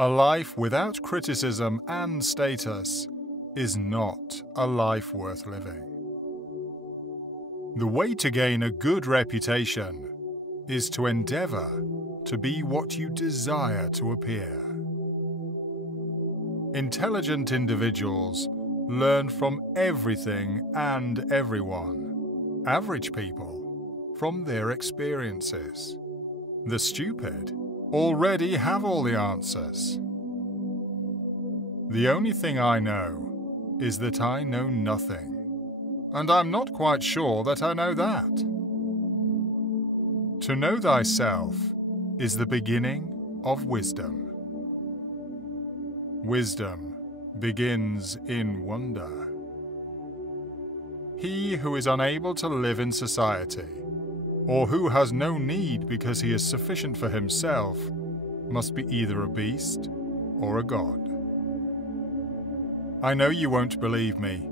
A life without criticism and status is not a life worth living. The way to gain a good reputation is to endeavor to be what you desire to appear. Intelligent individuals learn from everything and everyone, average people, from their experiences. The stupid already have all the answers. The only thing I know is that I know nothing, and I'm not quite sure that I know that. To know thyself is the beginning of wisdom. Wisdom begins in wonder. He who is unable to live in society, or who has no need because he is sufficient for himself, must be either a beast or a god. I know you won't believe me,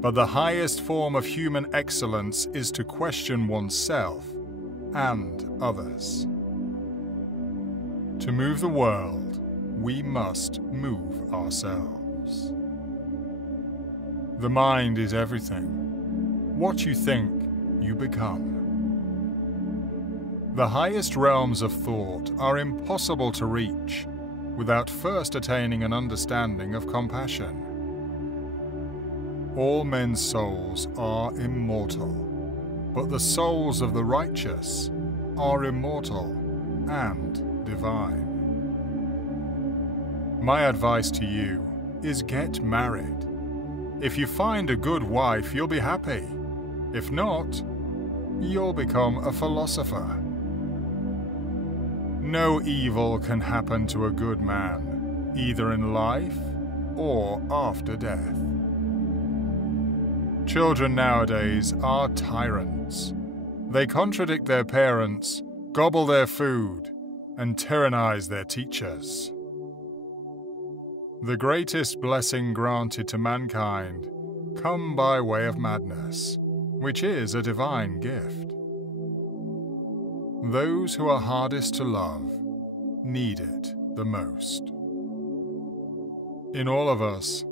but the highest form of human excellence is to question oneself and others. To move the world, we must move ourselves. The mind is everything. What you think, you become. The highest realms of thought are impossible to reach without first attaining an understanding of compassion. All men's souls are immortal, but the souls of the righteous are immortal and divine. My advice to you is get married. If you find a good wife, you'll be happy. If not, you'll become a philosopher. No evil can happen to a good man, either in life or after death. Children nowadays are tyrants. They contradict their parents, gobble their food, and tyrannize their teachers. The greatest blessing granted to mankind come by way of madness, which is a divine gift. Those who are hardest to love need it the most. In all of us,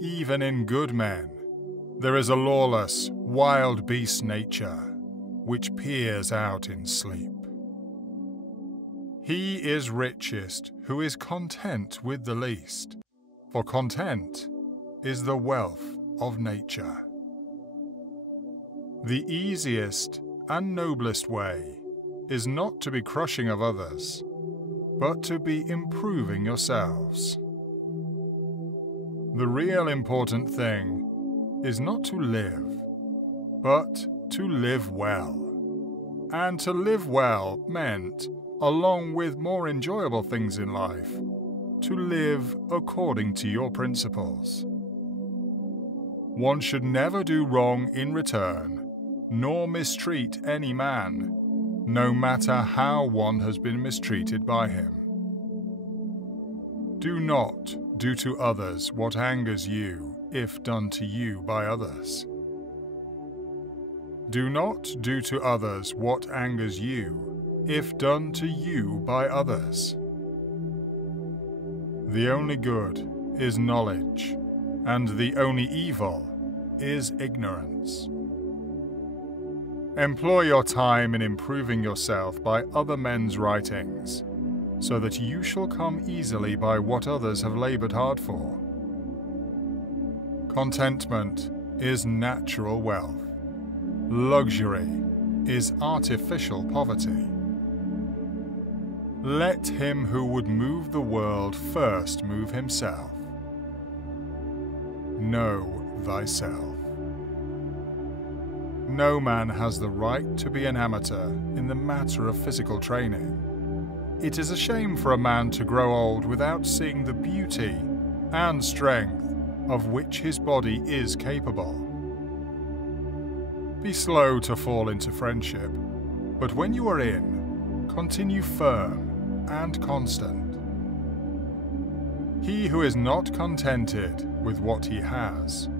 even in good men, there is a lawless, wild beast nature which peers out in sleep. He is richest who is content with the least, for content is the wealth of nature. The easiest and noblest way is not to be crushing of others, but to be improving yourselves. The real important thing is not to live, but to live well. And to live well meant, along with more enjoyable things in life, to live according to your principles. One should never do wrong in return, nor mistreat any man, no matter how one has been mistreated by him. Do not do to others what angers you if done to you by others. Do not do to others what angers you if done to you by others. The only good is knowledge, and the only evil is ignorance. Employ your time in improving yourself by other men's writings, so that you shall come easily by what others have labored hard for. Contentment is natural wealth. Luxury is artificial poverty. Let him who would move the world first move himself. Know thyself. No man has the right to be an amateur in the matter of physical training. It is a shame for a man to grow old without seeing the beauty and strength of which his body is capable. Be slow to fall into friendship, but when you are in, continue firm and constant. He who is not contented with what he has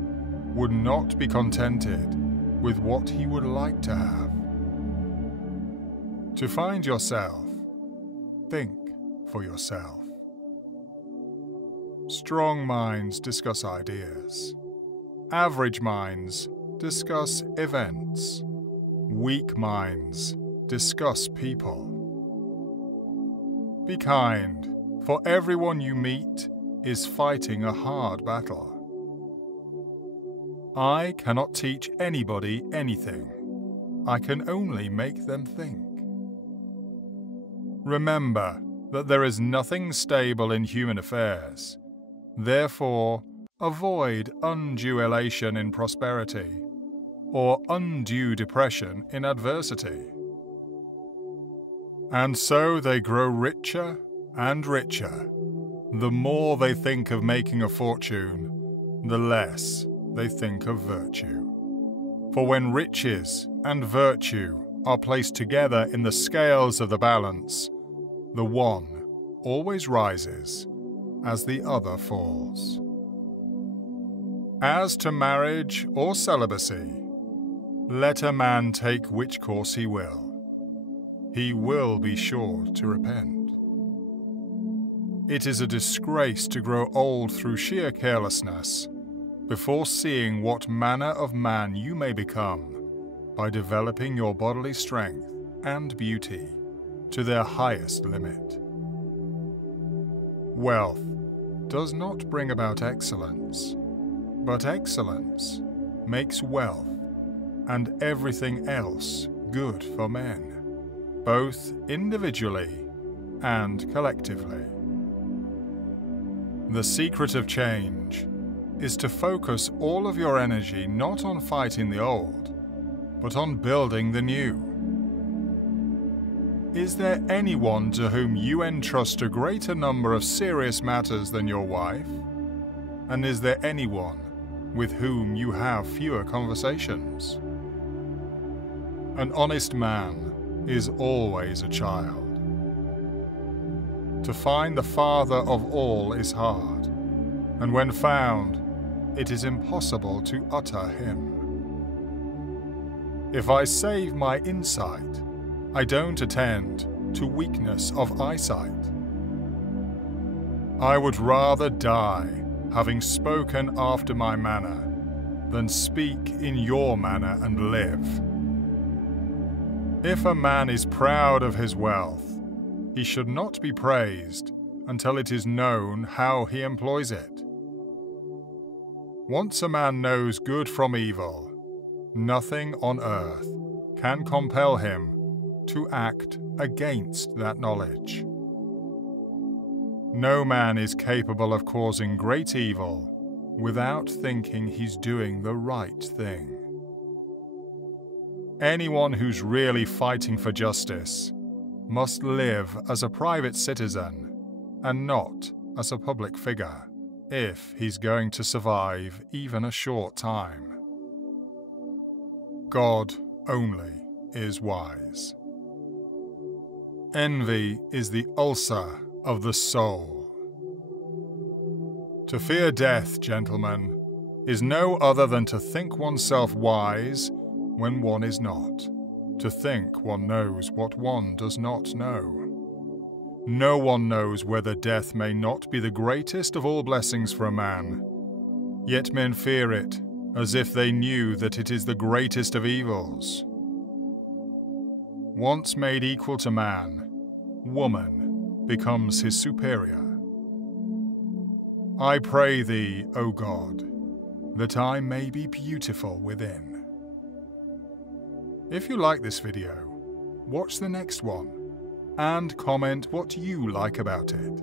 would not be contented with what he would like to have. To find yourself, think for yourself. Strong minds discuss ideas. Average minds discuss events. Weak minds discuss people. Be kind, for everyone you meet is fighting a hard battle. I cannot teach anybody anything. I can only make them think. Remember that there is nothing stable in human affairs. Therefore, avoid undue elation in prosperity, or undue depression in adversity. And so they grow richer and richer. The more they think of making a fortune, the less they think of virtue. For when riches and virtue are placed together in the scales of the balance, the one always rises as the other falls. As to marriage or celibacy, let a man take which course he will. He will be sure to repent. It is a disgrace to grow old through sheer carelessness, before seeing what manner of man you may become by developing your bodily strength and beauty to their highest limit. Wealth does not bring about excellence, but excellence makes wealth and everything else good for men, both individually and collectively. The secret of change is to focus all of your energy not on fighting the old, but on building the new. Is there anyone to whom you entrust a greater number of serious matters than your wife? And is there anyone with whom you have fewer conversations? An honest man is always a child. To find the father of all is hard, and when found, it is impossible to utter him. If I save my insight, I don't attend to weakness of eyesight. I would rather die, having spoken after my manner, than speak in your manner and live. If a man is proud of his wealth, he should not be praised until it is known how he employs it. Once a man knows good from evil, nothing on earth can compel him to act against that knowledge. No man is capable of causing great evil without thinking he's doing the right thing. Anyone who's really fighting for justice must live as a private citizen and not as a public figure, if he's going to survive even a short time. God only is wise. Envy is the ulcer of the soul. To fear death, gentlemen, is no other than to think oneself wise when one is not, to think one knows what one does not know. No one knows whether death may not be the greatest of all blessings for a man, yet men fear it as if they knew that it is the greatest of evils. Once made equal to man, woman becomes his superior. I pray thee, O God, that I may be beautiful within. If you like this video, watch the next one and comment what you like about it.